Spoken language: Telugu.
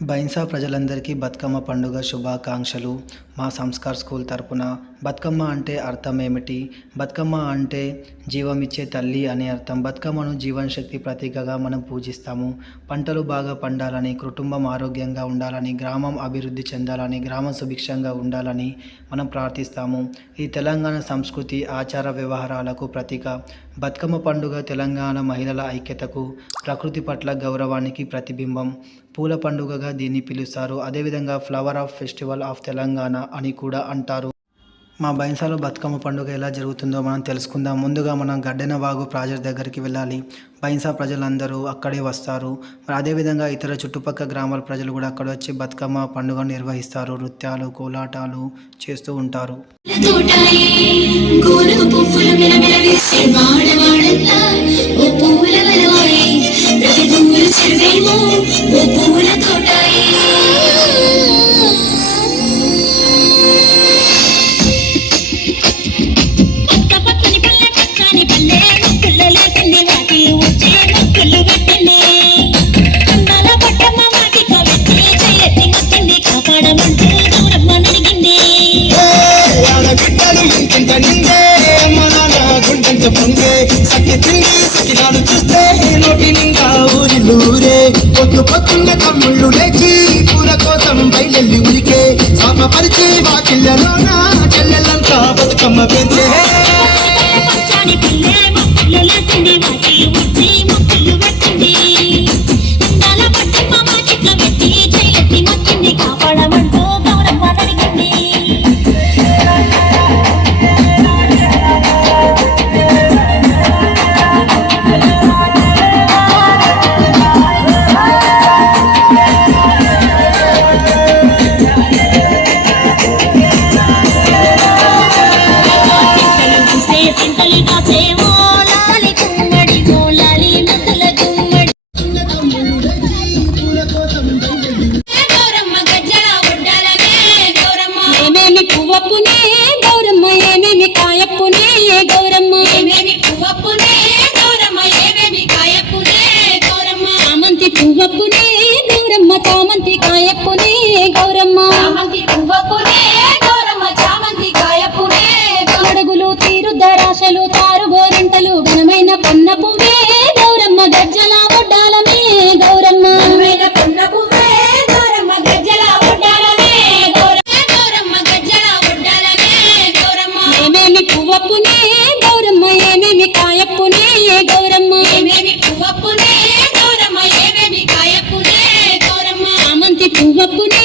బైన్సా ప్రజలందరికీ బతుకమ్మ పండుగ శుభాకాంక్షలు. మా సంస్కార్ స్కూల్ తరపున బతుకమ్మ అంటే అర్థం ఏమిటి? బతుకమ్మ అంటే జీవమిచ్చే తల్లి అని అర్థం. బతుకమ్మను జీవనశక్తి ప్రతీకగా మనం పూజిస్తాము. పంటలు బాగా పండాలని కుటుంబం ఆరోగ్యంగా ఉండాలని గ్రామం అభివృద్ధి చెందాలని గ్రామం సుభిక్షంగా ఉండాలని మనం ప్రార్థిస్తాము. ఈ తెలంగాణ సంస్కృతి ఆచార వ్యవహారాలకు ప్రతీక. బతుకమ్మ పండుగ తెలంగాణ మహిళల ఐక్యతకు ప్రకృతి పట్ల గౌరవానికి ప్రతిబింబం. పూల పండుగగా దీన్ని పిలుస్తారు. అదేవిధంగా flower of festival of Telangana అని కూడా అంటారు. మా బైన్సాలో బతుకమ్మ పండుగ ఎలా జరుగుతుందో మనం తెలుసుకుందాం. ముందుగా మనం గడ్డెన వాగు ప్రాజెక్ట్ దగ్గరికి వెళ్ళాలి. బైన్సా ప్రజలందరూ అక్కడే వస్తారు. మరి అదేవిధంగా ఇతర చుట్టుపక్కల గ్రామాల ప్రజలు కూడా అక్కడ వచ్చి బతుకమ్మ పండుగ నిర్వహిస్తారు. నృత్యాలు కోలాటాలు చేస్తూ ఉంటారు. గుంటంట పొంగే. సఖి తిండి సఖి నాడు చూస్తే నోటి నిండా ఊరి ఊరిల్లూరే పొద్దు పొద్దున్న తమ్ముళ్ళు లేచి పూల కోసం బయలెల్లి ఉరికే. సాపపరిచి వాకిళ్ళలోన చెల్లెలంతా బతుకమ్మ పెద్ద పువ్వప్పునే గౌరమ్మ చామంతి కాయప్పునే గౌరమ్మ. అడుగులు తీరు దరాశలు తారు గోరింటలు ఘనమైన పొన్న పువ్వప్పునే